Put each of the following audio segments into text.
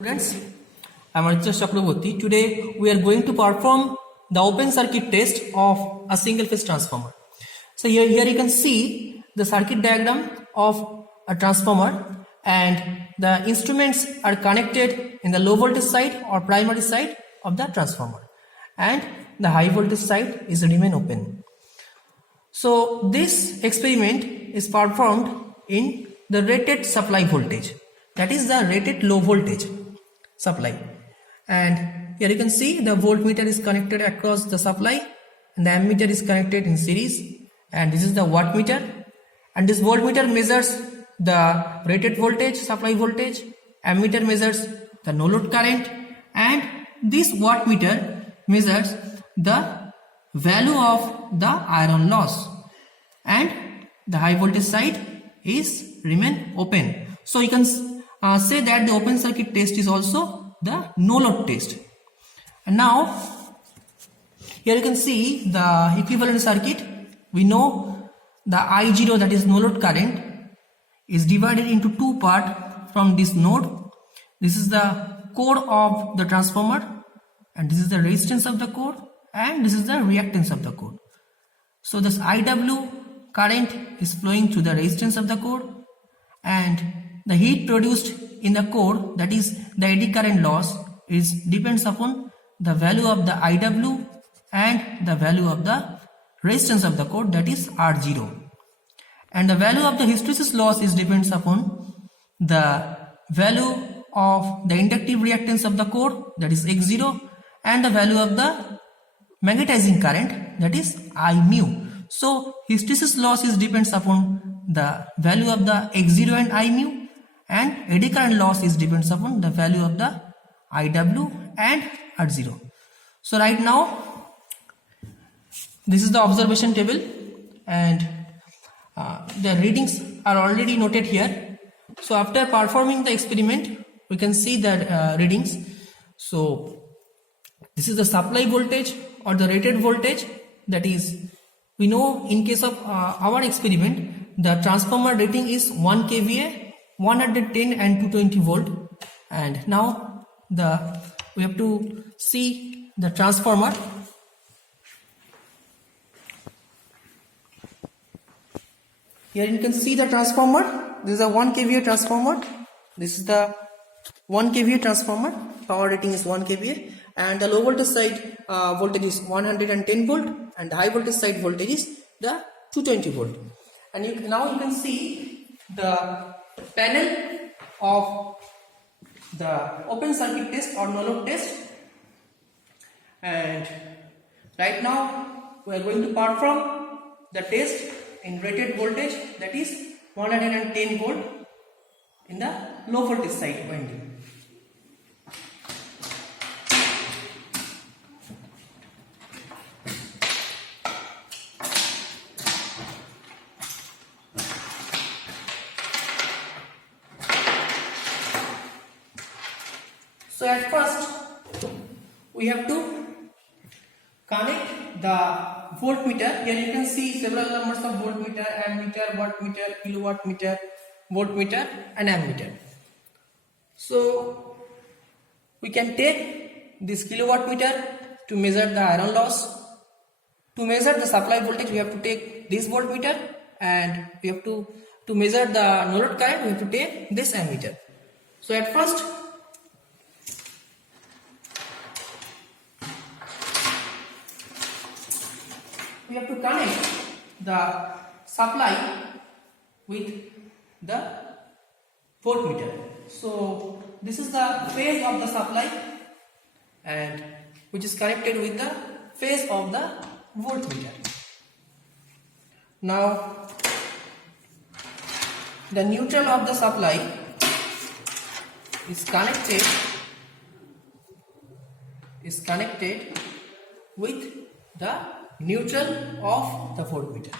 Students, I am Archana Chakraborty. Today we are going to perform the open circuit test of a single phase transformer. So here you can see the circuit diagram of a transformer, and the instruments are connected in the low voltage side or primary side of the transformer, and the high voltage side is remain open. So this experiment is performed in the rated supply voltage, that is the rated low voltage supply. And here you can see the voltmeter is connected across the supply, and the ammeter is connected in series, and this is the wattmeter, and this voltmeter measures the rated voltage, supply voltage, ammeter measures the no load current, and this wattmeter measures the value of the iron loss, and the high voltage side is remain open. So you can say that the open circuit test is also the no load test. And now here you can see the equivalent circuit. We know the I0, that is no load current, is divided into two parts from this node. This is the core of the transformer, and this is the resistance of the core, and this is the reactance of the core. So this IW current is flowing through the resistance of the core, and the heat produced in the core, that is the eddy current loss, is depends upon the value of the IW and the value of the resistance of the core, that is R0. And the value of the hysteresis loss is depends upon the value of the inductive reactance of the core, that is X0, and the value of the magnetizing current, that is I mu. So hysteresis loss is depends upon the value of the X0 and I mu, and eddy current loss is depends upon the value of the IW and R0. So right now this is the observation table, and the readings are already noted here. So after performing the experiment, we can see the readings. So this is the supply voltage or the rated voltage, that is, we know in case of our experiment the transformer rating is 1 kVA, 110 and 220 volt. And now we have to see the transformer. Here you can see the transformer. This is a 1 kVA transformer. This is the 1 kVA transformer. Power rating is 1 kVA, and the low voltage side voltage is 110 volt, and the high voltage side voltage is the 220 volt. And now you can see the panel of the open circuit test or no load test. And right now we are going to perform the test in rated voltage, that is 110 volt in the low voltage side winding. So at first we have to connect the voltmeter. Here you can see several numbers of voltmeter, ammeter, wattmeter, kilowatt meter, voltmeter and ammeter. So we can take this kilowatt meter to measure the iron loss. To measure the supply voltage, we have to take this voltmeter, and we have to measure the no load current, we have to take this ammeter. So at first we have to connect the supply with the voltmeter. So this is the phase of the supply, and which is connected with the phase of the voltmeter. Now the neutral of the supply is connected with the neutral of the voltmeter,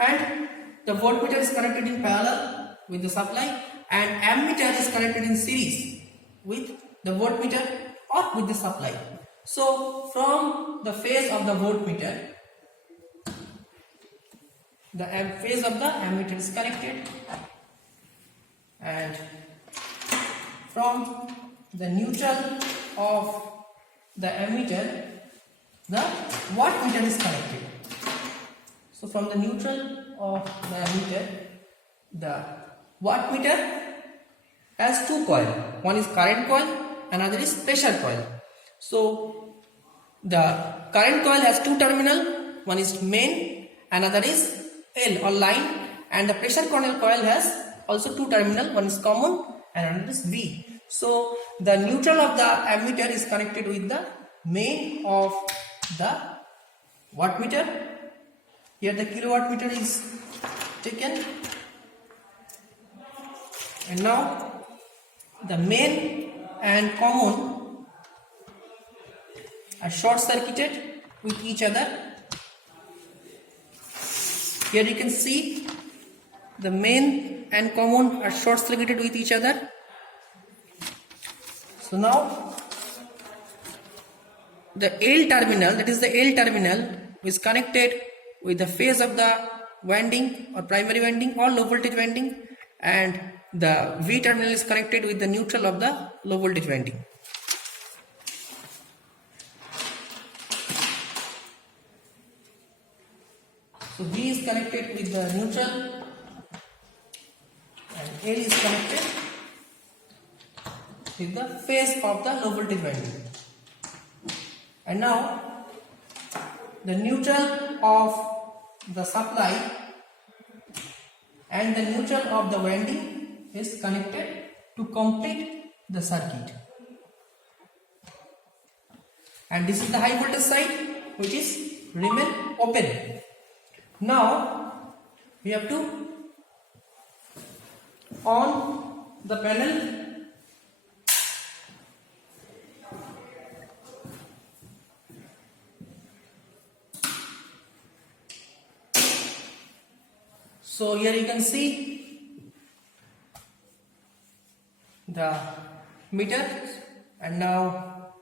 and the voltmeter is connected in parallel with the supply, and ammeter is connected in series with the voltmeter or with the supply. So from the phase of the voltmeter, the phase of the ammeter is connected, and from the neutral of the ammeter the wattmeter is connected. So from the neutral of the ammeter the wattmeter has two coils. One is current coil, another is pressure coil. So the current coil has two terminal, one is main, another is L or line, and the pressure coil has also two terminal, one is common and another is V. So the neutral of the ammeter is connected with the main of the wattmeter. Here the kilowatt meter is taken, and now the main and common are short circuited with each other. Here you can see the main and common are short circuited with each other. So now the L terminal, that is the L terminal, is connected with the phase of the winding or primary winding or low voltage winding, and the V terminal is connected with the neutral of the low voltage winding. So V is connected with the neutral and L is connected with the phase of the low voltage winding. And now the neutral of the supply and the neutral of the winding is connected to complete the circuit. And this is the high voltage side, which is remain open. Now we have to on the panel. So here you can see the meter, and now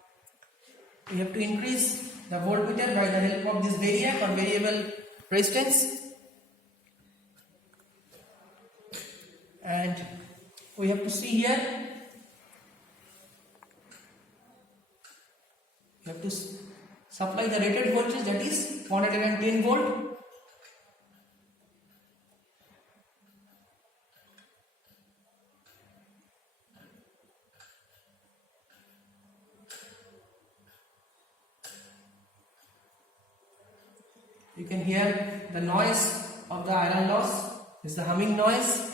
we have to increase the voltmeter by the help of this variac or variable resistance, and we have to see here we have to supply the rated voltage, that is 110 volt. You can hear the noise of the iron loss. This is the humming noise.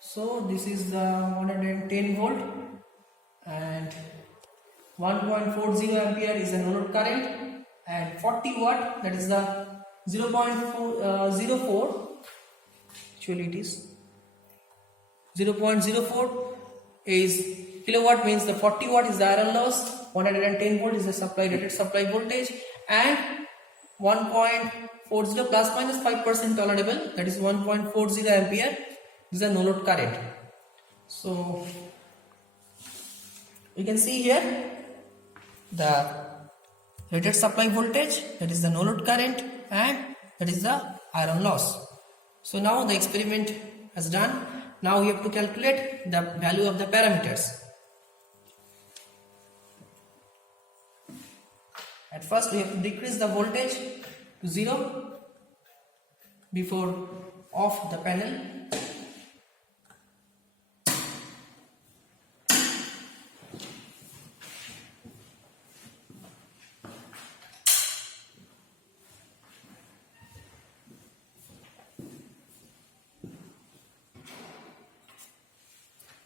So this is the 110 volt and 1.40 ampere is the no load current, and 40 watt, that is the 0.04, actually it is 0.04 is kilowatt, means the 40 watt is the iron loss, 110 volt is the supply rated supply voltage, and 1.40 plus minus 5% tolerable, that is 1.40 ampere is the no load current. So you can see here the rated supply voltage, that is the no load current, and that is the iron loss. So now the experiment is done. Now we have to calculate the value of the parameters. At first we have to decrease the voltage to 0 before off the panel.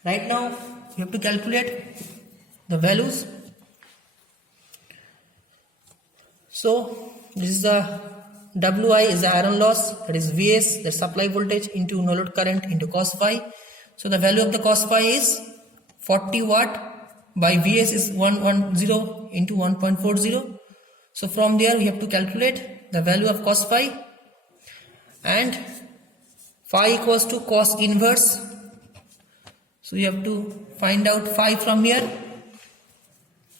Right now we have to calculate the values. So this is the Wi is the iron loss, that is Vs, the supply voltage, into no load current into cos phi. So the value of the cos phi is 40 watt by Vs is 110 into 1.40. So from there we have to calculate the value of cos phi, and phi equals to cos inverse. So you have to find out phi from here.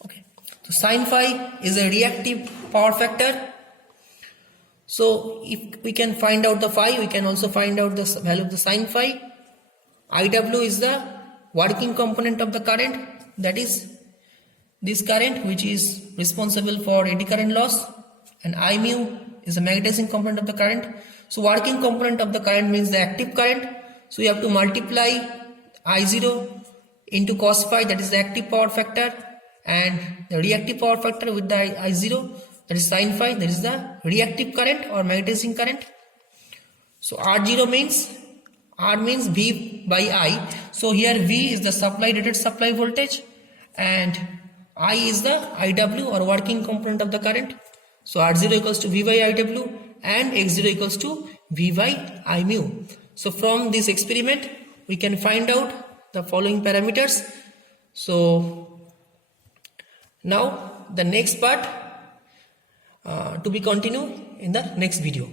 Okay. So sin phi is a reactive power factor. So if we can find out the phi, we can also find out the value of the sin phi. IW is the working component of the current, that is this current which is responsible for eddy current loss, and I mu is the magnetizing component of the current. So working component of the current means the active current. So you have to multiply I0 into cos phi, that is the active power factor, and the reactive power factor with the I0, that is sin phi, that is the reactive current or magnetizing current. So R0 means, R means V by I. So here V is the supply, rated supply voltage, and I is the IW or working component of the current. So R0 equals to V by IW and X0 equals to V by I mu. So from this experiment we can find out the following parameters. So now the next part to be continued in the next video.